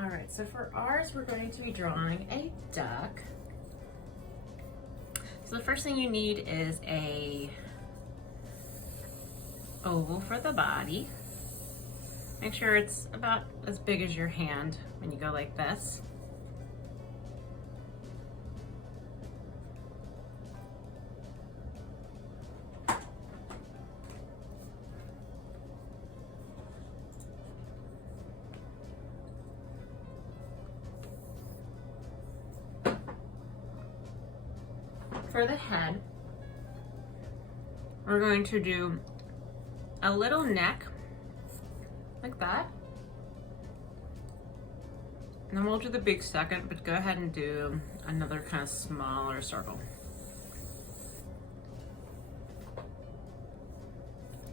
All right, so for ours, we're going to be drawing a duck. So the first thing you need is a oval for the body. Make sure it's about as big as your hand when you go like this. For the head, we're going to do a little neck like that. And then we'll do the beak second, but go ahead and do another kind of smaller circle.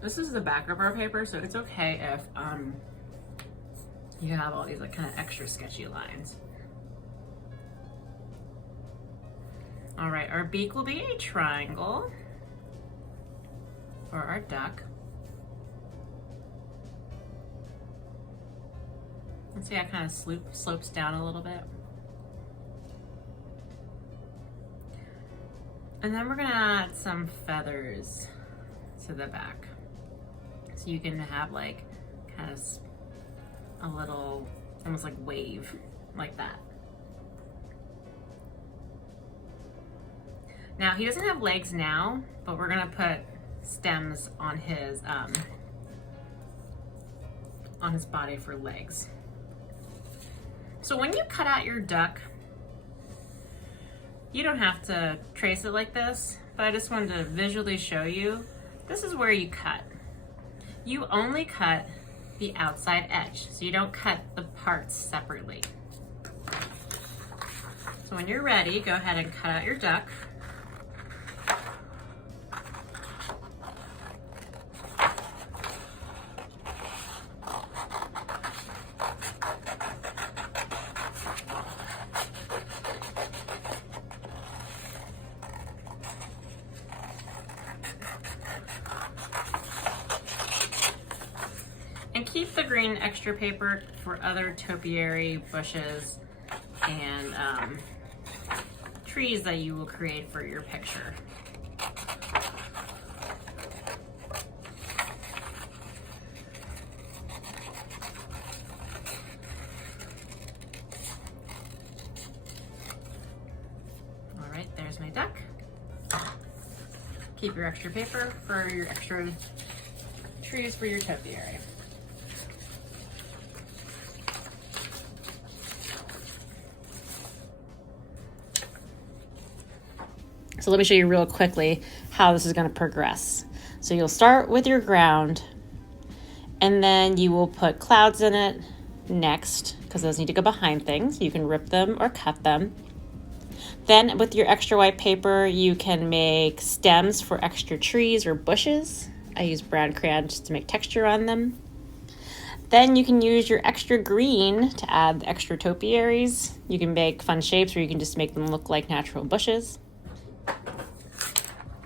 This is the back of our paper, so it's okay if you have all these like kind of extra sketchy lines. All right, our beak will be a triangle for our duck. Let's see how it kind of slopes down a little bit. And then we're gonna add some feathers to the back. So you can have like kind of a little, almost like wave, like that. Now he doesn't have legs now, but we're gonna put stems on his body for legs. So when you cut out your duck, you don't have to trace it like this, but I just wanted to visually show you, this is where you cut. You only cut the outside edge, so you don't cut the parts separately. So when you're ready, go ahead and cut out your duck. And keep the green extra paper for other topiary bushes and trees that you will create for your picture. All right, there's my duck. Keep your extra paper for your extra trees for your topiary. So let me show you real quickly how this is going to progress. So you'll start with your ground, and then you will put clouds in it next, because those need to go behind things. You can rip them or cut them. Then with your extra white paper, you can make stems for extra trees or bushes. I use brown crayon just to make texture on them. Then you can use your extra green to add the extra topiaries. You can make fun shapes, or you can just make them look like natural bushes.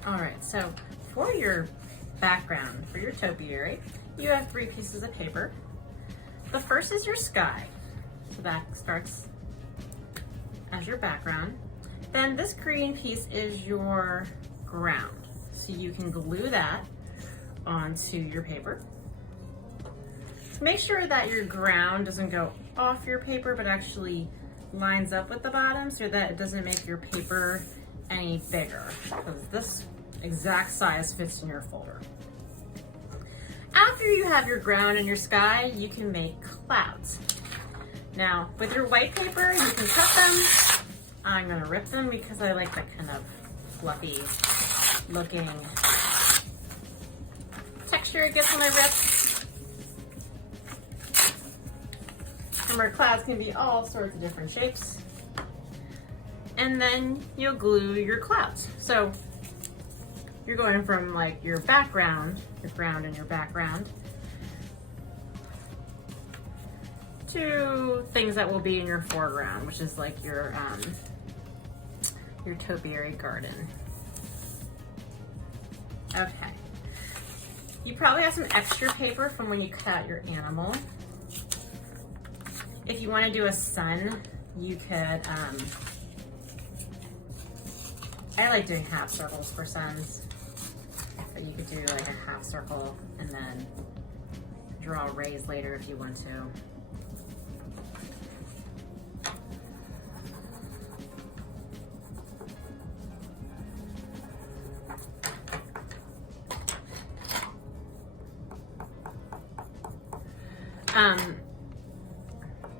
All right, so for your background, for your topiary, you have 3 pieces of paper. The first is your sky. So that starts as your background. Then this green piece is your ground. So you can glue that onto your paper. Make sure that your ground doesn't go off your paper, but actually lines up with the bottom so that it doesn't make your paper any bigger, because this exact size fits in your folder. After you have your ground and your sky, you can make clouds. Now, with your white paper, you can cut them. I'm gonna rip them because I like that kind of fluffy looking texture it gets when I rip. Remember, clouds can be all sorts of different shapes. And then you'll glue your clouds. So you're going from like your background, your ground and your background, to things that will be in your foreground, which is like your topiary garden. Okay. You probably have some extra paper from when you cut out your animal. If you want to do a sun, you could, I like doing half circles for suns. So you could do like a half circle and then draw rays later if you want to.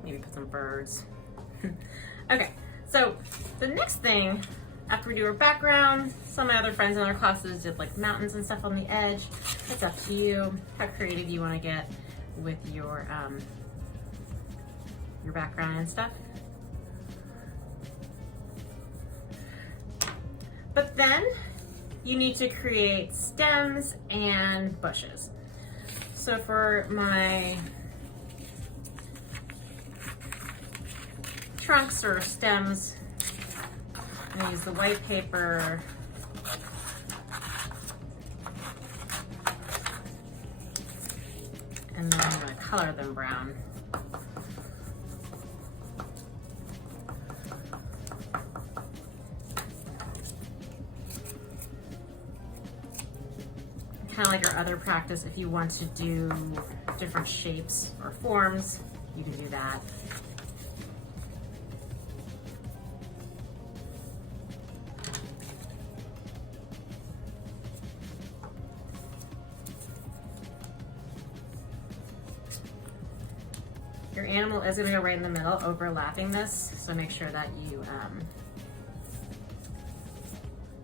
Maybe put some birds. Okay, so the next thing, after we do our background, some of my other friends in other classes did like mountains and stuff on the edge. It's up to you how creative you want to get with your background and stuff. But then you need to create stems and bushes. So for my trunks or stems, I'm gonna use the white paper and then I'm gonna color them brown. Kind of like your other practice, if you want to do different shapes or forms, you can do that. Your animal is going to go right in the middle, overlapping this, so make sure that you,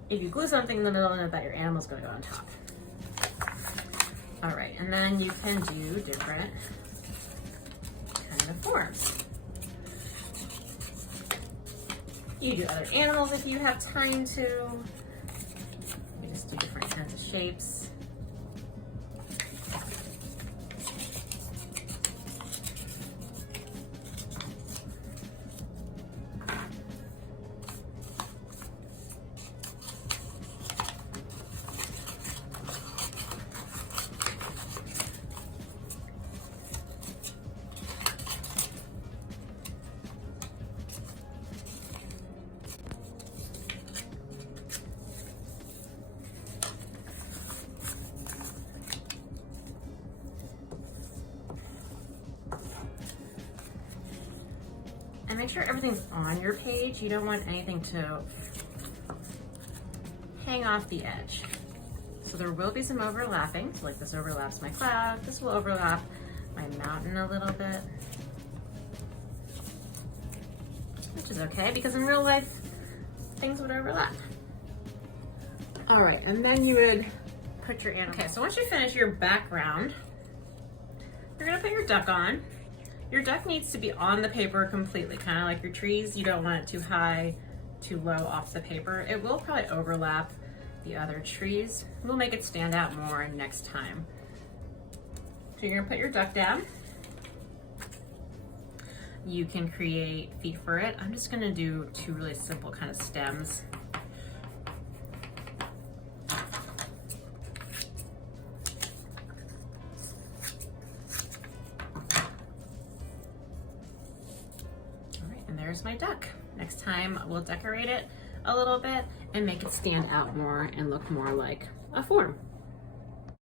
if you glue something in the middle, know that your animal's going to go on top. All right, and then you can do different kind of forms. You do other animals if you have time to. You just do different kinds of shapes. And make sure everything's on your page. You don't want anything to hang off the edge. So there will be some overlapping. So like this overlaps my cloud. This will overlap my mountain a little bit. Which is okay because in real life, things would overlap. All right, and then you would put your animal. Okay, so once you finish your background, you're gonna put your duck on. Your duck needs to be on the paper completely, kind of like your trees. You don't want it too high, too low off the paper. It will probably overlap the other trees. We'll make it stand out more next time. So you're gonna put your duck down. You can create feet for it. I'm just gonna do two really simple kind of stems. There's my duck. Next time we'll decorate it a little bit and make it stand out more and look more like a form.